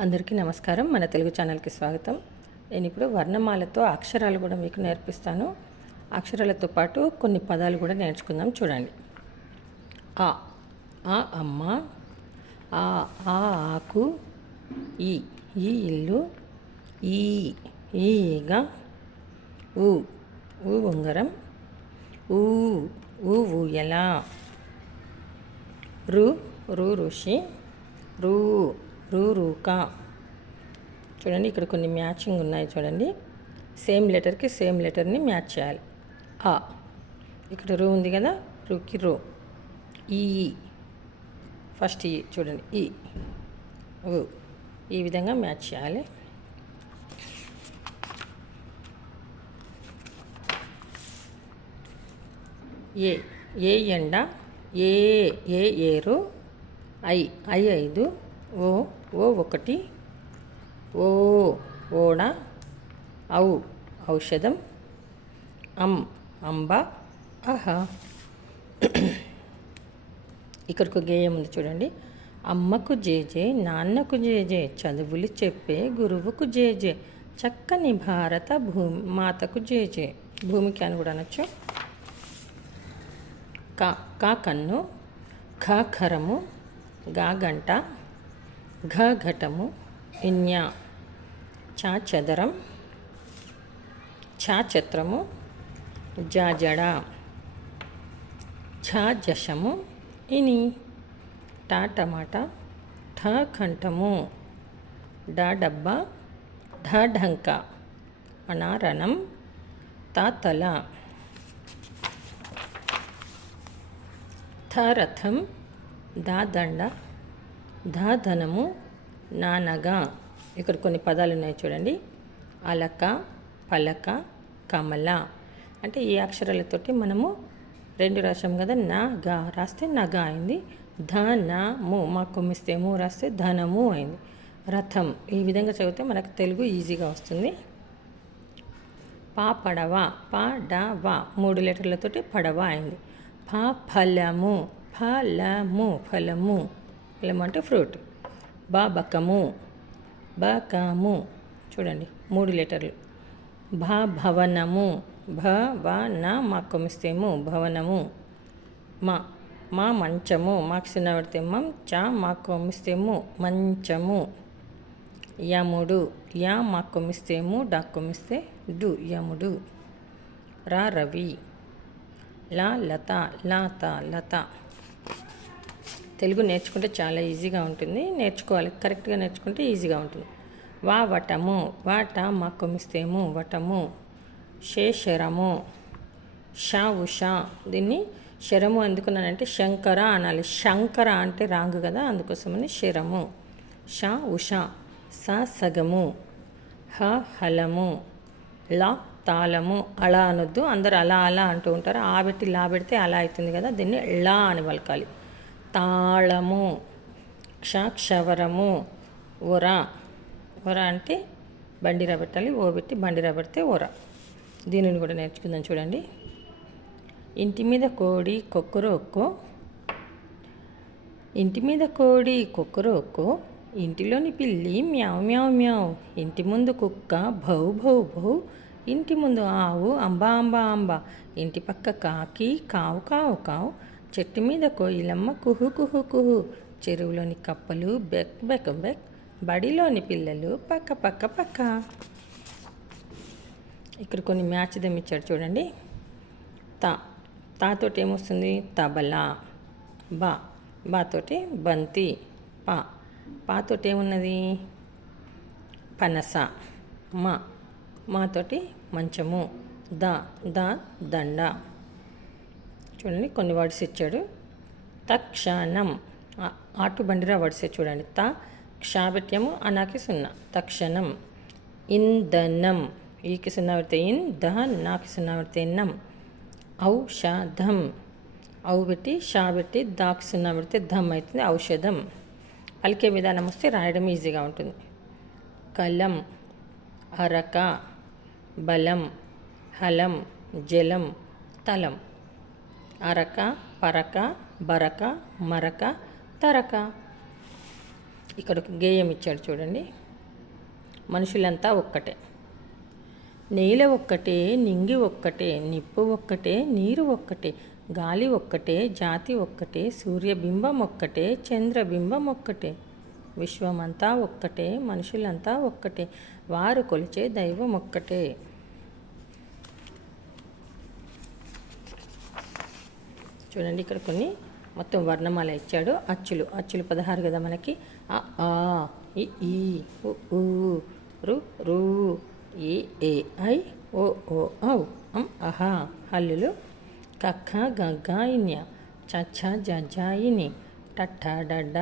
అందరికీ నమస్కారం. మన తెలుగు ఛానల్కి స్వాగతం. నేను ఇప్పుడు వర్ణమాలతో అక్షరాలు కూడా మీకు నేర్పిస్తాను. అక్షరాలతో పాటు కొన్ని పదాలు కూడా నేర్చుకుందాం చూడండి. ఆ ఆ అమ్మ ఆ ఆ ఆకు ఈ ఈ ఇల్లు ఈ ఈ ఈగ ఊ ఊ ఉంగరం ఊ ఊ ఊయల రు రు ఋషి రూ రూరూకా చూడండి ఇక్కడ కొన్ని మ్యాచింగ్ ఉన్నాయి చూడండి. సేమ్ లెటర్కి సేమ్ లెటర్ని మ్యాచ్ చేయాలి. ఆ. ఇక్కడ రూ ఉంది కదా రూకి రూ. ఈ ఫస్ట్ ఈ చూడండి ఈ. ఊ. ఈ విధంగా మ్యాచ్ చేయాలి. ఏ ఏ ఎండ? ఏ ఏ ఏరు ఐ ఐ ఐదు. ఓ ఓ ఒకటి. ఓ ఓడ ఔ ఔషధం. అం అంబ. ఆహా ఇక్కడికి ఒక గేయం ఉంది చూడండి. అమ్మకు జేజే నాన్నకు జేజే చదువులు చెప్పే గురువుకు జేజే చక్కని భారత భూమి మాతకు జేజే భూమికి అని కూడా అనొచ్చు. కా కా కన్ను ఖ ఖరము గా గంట. ఘ ఘటము ఇన్యా చా చదరం ఛా ఛత్రము జా జడ ఛా జశము ఇని టా టమాటా ఠ కంఠము డా డబ్బా ఢ ఢంక అనారణం తా తల థ రథం దా దండ ధ ధనము నా నగ ఇక్కడ కొన్ని పదాలు ఉన్నాయి చూడండి. అలక పలక కమల. అంటే ఈ అక్షరాలతోటి మనము రెండు రాసాం కదా నా గా రాస్తే నగ అయింది. ధ మా కొమ్మిస్తే ము రాస్తే ధనము అయింది. రథం ఈ విధంగా చదివితే మనకు తెలుగు ఈజీగా వస్తుంది. పా పడవ పా డ వా మూడు లెటర్లతోటి పడవ అయింది. ఫ ఫలము ఫలము ఫలము. ఫలము అంటే ఫ్రూట్. బా బకము. చూడండి మూడు లెటర్లు. భా భవనము భ వ న మా కొమిస్తేము భవనము. మా మా మంచము. మాకు చిన్న పెడితే మం చా మా కొమిస్తేము మంచము యముడు యా మా కొమ్మిస్తేము డా. కొమ్మిస్తే డు యముడు రా రవి. లా లత లాత లత. తెలుగు నేర్చుకుంటే చాలా ఈజీగా ఉంటుంది. నేర్చుకోవాలి కరెక్ట్గా నేర్చుకుంటే ఈజీగా ఉంటుంది. వా వటము వాట మా కొమిస్తేము వటము షే శరము షా ఉషా. దీన్ని శరము ఎందుకున్నానంటే శంకర అనాలి. శంకర అంటే రాంగ్ కదా అందుకోసమని శరము. షా ఉషా స సగము హ హలము లా తాళము అలా అనొద్దు. అందరు అలా అలా అంటూ ఉంటారు. ఆ పెట్టి లా పెడితే అలా అవుతుంది కదా దీన్ని లా అని పలకాలి. తాళము క్ష క్షవరము ఒర ఒర అంటే బండిరా పెట్టాలి ఓ పెట్టి బండిరా పెడితే ఒర దీనిని కూడా నేర్చుకుందాం చూడండి. ఇంటి మీద కోడి కొక్కరొక్కో ఇంటి మీద కోడి కొక్కరొక్కో ఇంటిలోని పిల్లి మ్యావ్ మ్యావ్ మ్యావ్. ఇంటి ముందు కుక్క భౌ భౌ భౌ. ఇంటి ముందు ఆవు అంబా అంబా అంబా. ఇంటి పక్క కాకి కావు కావు కావు. చెట్టు మీద కోయిలమ్మ కుహు కుహు కుహు. చెరువులోని కప్పలు బెక్ బెక్ బెక్. బడిలోని పిల్లలు పక్క పక్క పక్క. ఇక్కడ కొన్ని మ్యాచ్ దమ్మిచ్చాడు చూడండి. తా తాతోటి ఏమొస్తుంది? తబలా. బా బాతోటి బంతి. పా పాతోటి ఏమున్నది? పనస. మా మాతోటి మంచము. ద ద దండ. చూడండి కొన్ని వర్డ్స్ ఇచ్చాడు. తక్షణం. ఆటు బండిరా వర్డ్స్ చూడండి. త క్షాబిత్యము అనాకి సున్నా. తక్షణం. ఇంధనం. ఈకి సున్నా పెడితే ఇన్ దహ నాకి సున్నా పెడితే నం. ఔషధం. ఔ పెట్టి షా పెట్టి దాకి సున్నా పెడితే ధమ్ అవుతుంది ఔషధం. పలికే విధానం వస్తే రాయడం ఈజీగా ఉంటుంది. కలం. అరక. బలం. హలం. జలం. తలం. అరక పరక బరక మరక తరక. ఇక్కడ ఒక గేయం ఇచ్చాడు చూడండి. మనుషులంతా ఒక్కటే. నేల ఒక్కటే నింగి ఒక్కటే నిప్పు ఒక్కటే నీరు ఒక్కటే గాలి ఒక్కటే జాతి ఒక్కటే సూర్యబింబం ఒక్కటే చంద్రబింబం ఒక్కటే. విశ్వమంతా ఒక్కటే మనుషులంతా ఒక్కటే. వారు కొలిచే దైవం ఒక్కటే. చూడండి ఇక్కడ కొన్ని మొత్తం వర్ణమాల ఇచ్చాడు. అచ్చులు అచ్చులు పదహారు కదా మనకి. ఆ ఇ, ఈ ఉ, ఊ రు రు ఈ ఏ ఐ ఓ ఓ ఔ అం అహా హల్లులు. కక్క గగ్గ చచ్చ జజాయిని టట్ట డడ్డ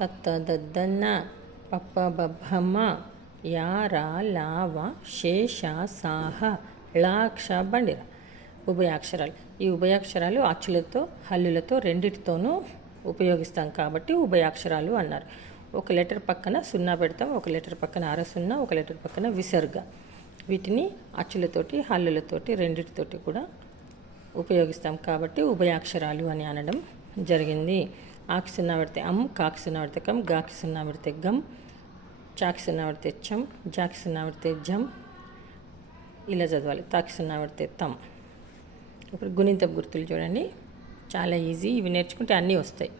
తత్త దద్దన్న పప్ప బబ్బమ్మ యార లావ శేష సాహ లాక్ష బండిర. ఉభయాక్షరాలు. ఈ ఉభయాక్షరాలు అచ్చులతో హల్లులతో రెండిటితోనూ ఉపయోగిస్తాం కాబట్టి ఉభయాక్షరాలు అన్నారు. ఒక లెటర్ పక్కన సున్నా పెడతాం ఒక లెటర్ పక్కన అర సున్నా ఒక లెటర్ పక్కన విసర్గ. వీటిని అచ్చులతోటి హల్లులతోటి రెండిటితోటి కూడా ఉపయోగిస్తాం కాబట్టి ఉభయాక్షరాలు అని అనడం జరిగింది. ఆకి సున్నా పెడితే అమ్ కాకి సున్నా పెడితే కమ్ గాకి సున్నా పెడితే గమ్ చాకి సున్నా పెడితే చం జాకి సున్నా పెడితే జం ఇలా చదవాలి. తాకి సున్నా పెడితే తమ్. ఇప్పుడు గుణింత గుర్తులు చూడండి. చాలా ఈజీ. ఇవి నేర్చుకుంటే అన్నీ వస్తాయి.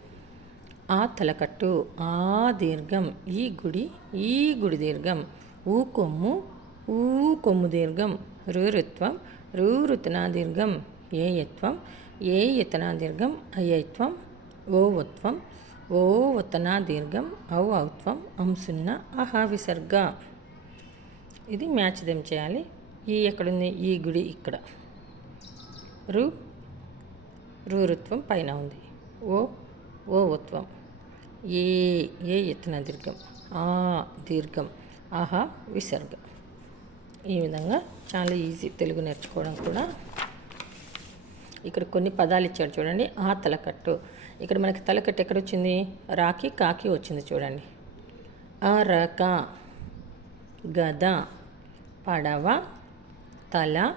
ఆ తలకట్టు ఆ దీర్ఘం ఈ గుడి ఈ గుడి దీర్ఘం ఊ కొమ్ము ఊ కొమ్ము దీర్ఘం రురుత్వం రురుతనా దీర్ఘం ఏ యత్వం ఏ యతనా దీర్ఘం అయత్వం ఓ ఉత్వం ఓ ఉతనా దీర్ఘం ఔ ఔత్వం అంసున్న అహా విసర్గ. ఇది మ్యాచ్ దెం చేయాలి? ఈ ఎక్కడుంది? ఈ గుడి ఇక్కడ. రు రురుత్వం పైన ఉంది. ఓ ఓ ఉత్వం. ఏ ఏ ఎత్తున దీర్ఘం? ఆ దీర్ఘం. ఆహా విసర్గం. ఈ విధంగా చాలా ఈజీ తెలుగు నేర్చుకోవడం కూడా. ఇక్కడ కొన్ని పదాలు ఇచ్చాడు చూడండి. ఆ తలకట్టు. ఇక్కడ మనకి తలకట్టు ఎక్కడ వచ్చింది? రాకి కాకి వచ్చింది చూడండి. అరక గద పడవ తల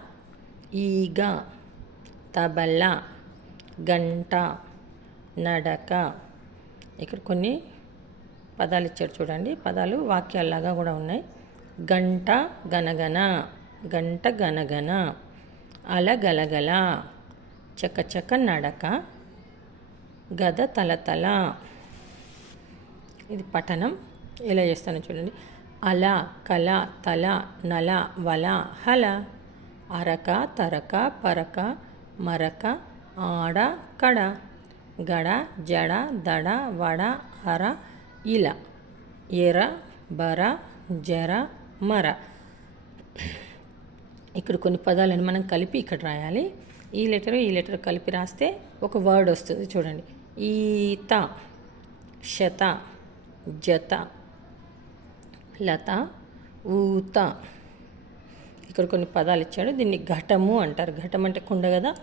ఈగ. తబల గంట నడక. ఇక్కడ కొన్ని పదాలు ఇచ్చారు చూడండి. పదాలు వాక్యాల్లాగా కూడా ఉన్నాయి. గంట గనగన గంట గనగన అలగలగల చకచక నడక గద తలతల. ఇది పఠనం. ఇలా చేస్తాను చూడండి. అల కల తల నల వల హల. అరక తరక పరక మరక ఆడ కడ గడ జడ దడ వడ అర ఇల ఎర బర జర మర. ఇక్కడ కొన్ని పదాలను మనం కలిపి ఇక్కడ రాయాలి. ఈ లెటర్ ఈ లెటర్ కలిపి రాస్తే ఒక వర్డ్ వస్తుంది చూడండి. ఈత శత జత లత ఊత ఇక్కడ కొన్ని పదాలు ఇచ్చాడు. దీన్ని ఘటము అంటారు. ఘటం అంటే కుండ కదా?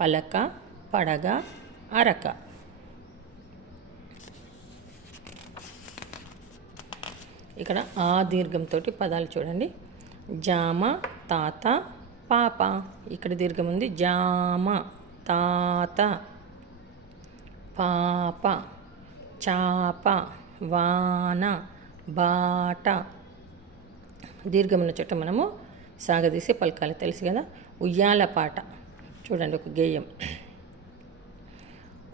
పలక పడగ అరక. ఇక్కడ ఆ దీర్ఘంతో పదాలు చూడండి. జామ తాత పాప. ఇక్కడ దీర్ఘం ఉంది. జామ తాత పాప చాప వాన బాట. దీర్ఘమున్న చోట మనము సాగదీసి పలకాలి. తెలుసు కదా? ఉయ్యాల పాట. చూడండి ఒక గేయం.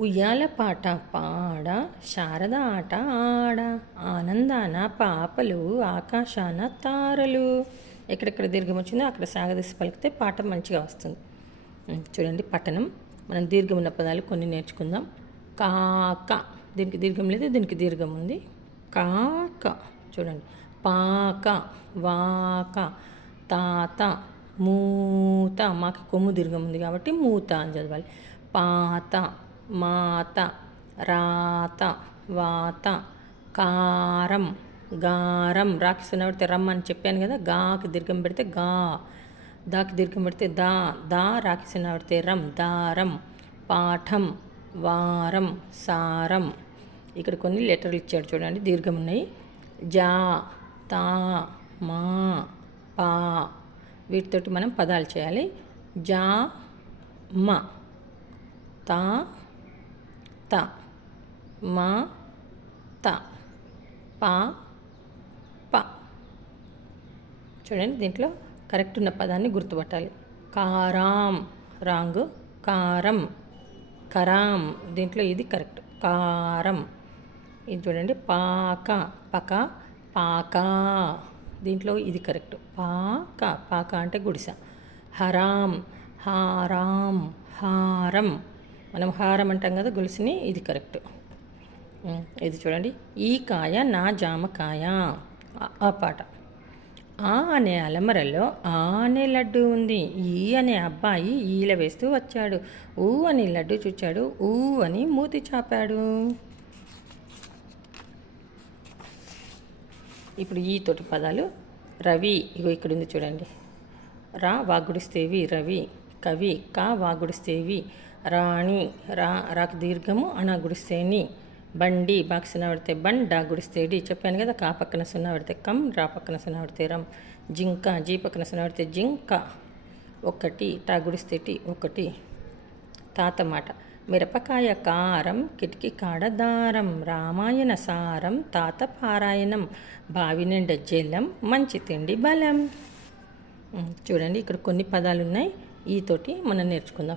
ఉయ్యాల పాట పాడ శారద ఆట ఆడ ఆనందాన పాపలు ఆకాశాన తారలు. ఎక్కడెక్కడ దీర్ఘం వచ్చిందో అక్కడ సాగదీసి పలికితే పాట మంచిగా వస్తుంది. చూడండి పట్టణం మనం దీర్ఘం ఉన్న పదాలు కొన్ని నేర్చుకుందాం. కాక దీనికి దీర్ఘం లేదు దీనికి దీర్ఘం ఉంది. కాక చూడండి. పాక వాక తాత మూత. మాకు కొమ్ము దీర్ఘం ఉంది కాబట్టి మూత అని చదవాలి. పాత మాత రాత వాత కారం గారం. రాకి పెడితే రమ్ అని చెప్పాను కదా గాకి దీర్ఘం పెడితే గా దాకి దీర్ఘం పెడితే దా దా. రాకి పెడితే రం దారం పాఠం వారం సారం. ఇక్కడ కొన్ని లెటర్లు ఇచ్చాడు చూడండి దీర్ఘం ఉన్నాయి. జా తా మా. పా. వీటితోటి మనం పదాలు చేయాలి. జా మ తా త మా త పా ప. చూడండి దీంట్లో కరెక్ట్ ఉన్న పదాన్ని గుర్తుపట్టాలి. కారాం రాంగ్. కారం కరాం. దీంట్లో ఇది కరెక్ట్. కారం. ఇది చూడండి పాక పక పాక. దీంట్లో ఇది కరెక్ట్. పాక పాక అంటే గుడిస. హరాం హారాం హారం. మనం హారం అంటాం కదా గొలుసుని ఇది కరెక్ట్. ఇది చూడండి. ఈ కాయ నా జామకాయ ఆ- ఆ పాట. ఆ అనే అలమరలో ఆ అనే లడ్డు ఉంది. ఈ అనే అబ్బాయి ఈల వేస్తూ వచ్చాడు. ఊ అని లడ్డు చూచాడు. ఊ అని మూతి చాపాడు. ఇప్పుడు ఈ తోటి పదాలు రవి ఇగో ఇక్కడ ఉంది చూడండి. రా వాగుడిస్తేవి రవి కవి కా వాగుడిస్తేవి రాణి రా రాకు దీర్ఘము అనా గుడిస్తేని బండి బాక్స్ సున్నా పెడితే బండ్ డా గుడిస్తేడి. చెప్పాను కదా కా పక్కన సున్నా పెడితే కమ్ రా పక్కన సున్నా పెడితే రమ్ జింక జీ పక్కన సున్నా పెడితే జింక. ఒకటి టా గుడిస్తేటి ఒకటి. తాత మాట. మిరపకాయ కారం కిటికీ కాడ దారం రామాయణ సారం తాత పారాయణం బావి నిండ జలం మంచి తిండి బలం. చూడండి ఇక్కడ కొన్ని పదాలు ఉన్నాయి ఈ తోటి మనం నేర్చుకుందాం.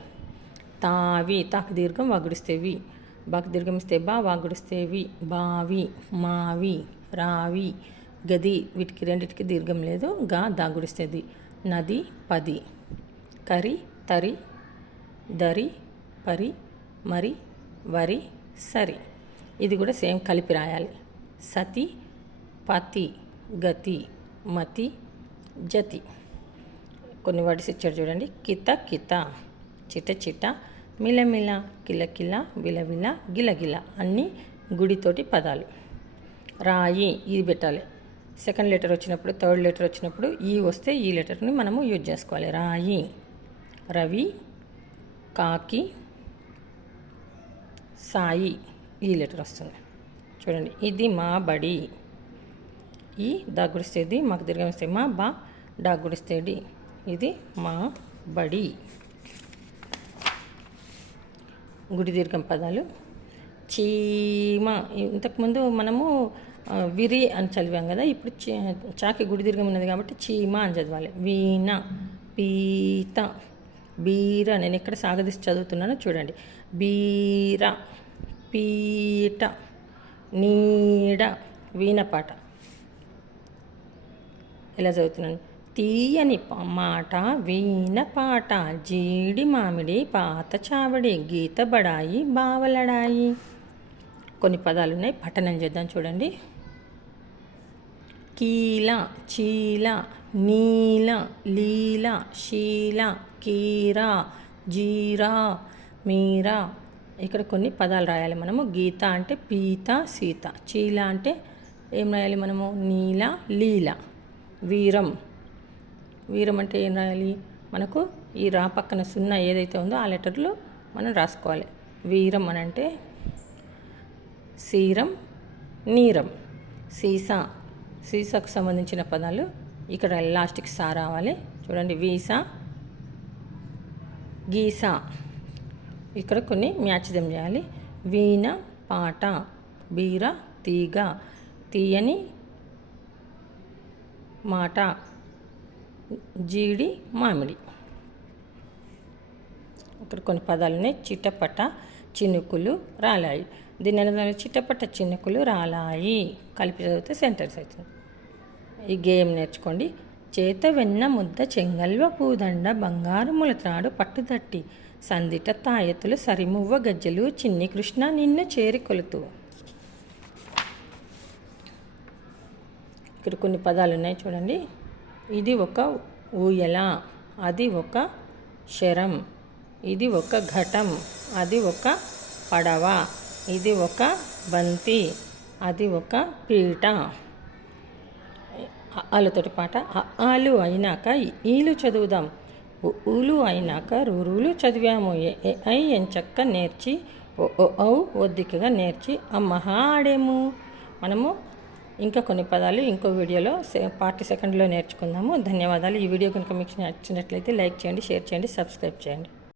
తావి తాకు దీర్ఘం వాగుడిస్తేవి. బాకు దీర్ఘం ఇస్తే బా వాగుడిస్తేవి. బావి మావి రావి గది వీటికి రెండిటికి దీర్ఘం లేదు. గా దాగుడిస్తేది. నది పది. కరి తరి దరి పరి మరి వరి సరి. ఇది కూడా సేమ్ కలిపి రాయాలి. సతి పతి గతి మతి జతి. కొన్ని వర్డ్స్ ఇచ్చారు చూడండి. కిత కిత చిట చిట మిలమిల కిలకిల విలవిల గిలగిల అన్నీ గుడితోటి పదాలు. రాయి ఇది పెట్టాలి. సెకండ్ లెటర్ వచ్చినప్పుడు థర్డ్ లెటర్ వచ్చినప్పుడు ఈ వస్తే ఈ లెటర్ని మనము యూజ్ చేసుకోవాలి. రాయి రవి కాకి సాయి ఈ లెటర్ వస్తుంది. చూడండి ఇది మా బడి. ఈ దాగుడిస్తేది మాకు దీర్ఘమిస్తే మా బా డాగుడిస్తేడి ఇది మా బడి. గుడి దీర్ఘం పదాలు. చీమ. ఇంతకుముందు మనము విరి అని చదివాం కదా ఇప్పుడు చీ చాకి గుడి దీర్ఘం ఉన్నది కాబట్టి చీమ అని చదవాలి. వీణ పీత. బీర నేను ఎక్కడ సాగదీసి చదువుతున్నానో చూడండి. బీర పీట నీడ వీణపాట. ఇలా చదువుతున్నాను? తీయని ప- మాట వీణ పాట జీడి మామిడి పాత చావడి గీత బడాయి బావలడాయి. కొన్ని పదాలు ఉన్నాయి పఠనం చేద్దాం చూడండి. కీల చీల నీల లీల శీల కీరా జీరా మీరా. ఇక్కడ కొన్ని పదాలు రాయాలి మనము. గీత అంటే పీత సీత. చీల అంటే ఏం రాయాలి మనము? నీల లీల వీరం. వీరం అంటే ఏం రాయాలి? మనకు ఈ రా పక్కన సున్నా ఏదైతే ఉందో ఆ లెటర్లు మనం రాసుకోవాలి. వీరం అని అంటే సీరం నీరం. సీసా సీసాకు సంబంధించిన పదాలు. ఇక్కడ లాస్ట్కి సా రావాలి. చూడండి వీసా గీసా. ఇక్కడ కొన్ని మ్యాచ్దం చేయాలి. వీణ పాట బీర తీగ తీయని మాట జీడి మామిడి. ఇక్కడ కొన్ని పదాలు ఉన్నాయి. చిట్టపట చినుకులు రాలాయి. దీని చిట్టపట్ట చినుకులు రాలాయి. కలిపి చదివితే సెంటెన్స్ అవుతుంది. ఈ గేమ్ నేర్చుకోండి. చేత వెన్న ముద్ద చెంగల్వ పూదండ బంగారు ములత్రాడు పట్టుదట్టి సందిట తాయెత్తులు సరిమువ్వ గజ్జలు చిన్ని కృష్ణ నిన్ను చేరికొలుతూ ఇక్కడ కొన్ని పదాలు ఉన్నాయి చూడండి. ఇది ఒక ఊయల అది ఒక శరం ఇది ఒక ఘటం అది ఒక పడవ. ఇది ఒక బంతి అది ఒక పీట. అలుతోటి పాట. ఆలు అయినాక ఈలు చదువుదాం. ఊలు అయినాక రూరులు చదివాము. ఏ ఐ ఎంచక్క నేర్చి ఓ ఓ ఔ ఒద్దికగా నేర్చి అమ్మహా ఆడేము. మనము ఇంకా కొన్ని పదాలు ఇంకో వీడియోలో సే పార్టీ సెకండ్లో నేర్చుకుందాము. ధన్యవాదాలు. ఈ వీడియో కనుక మీకు నచ్చినట్లయితే లైక్ చేయండి షేర్ చేయండి సబ్స్క్రైబ్ చేయండి.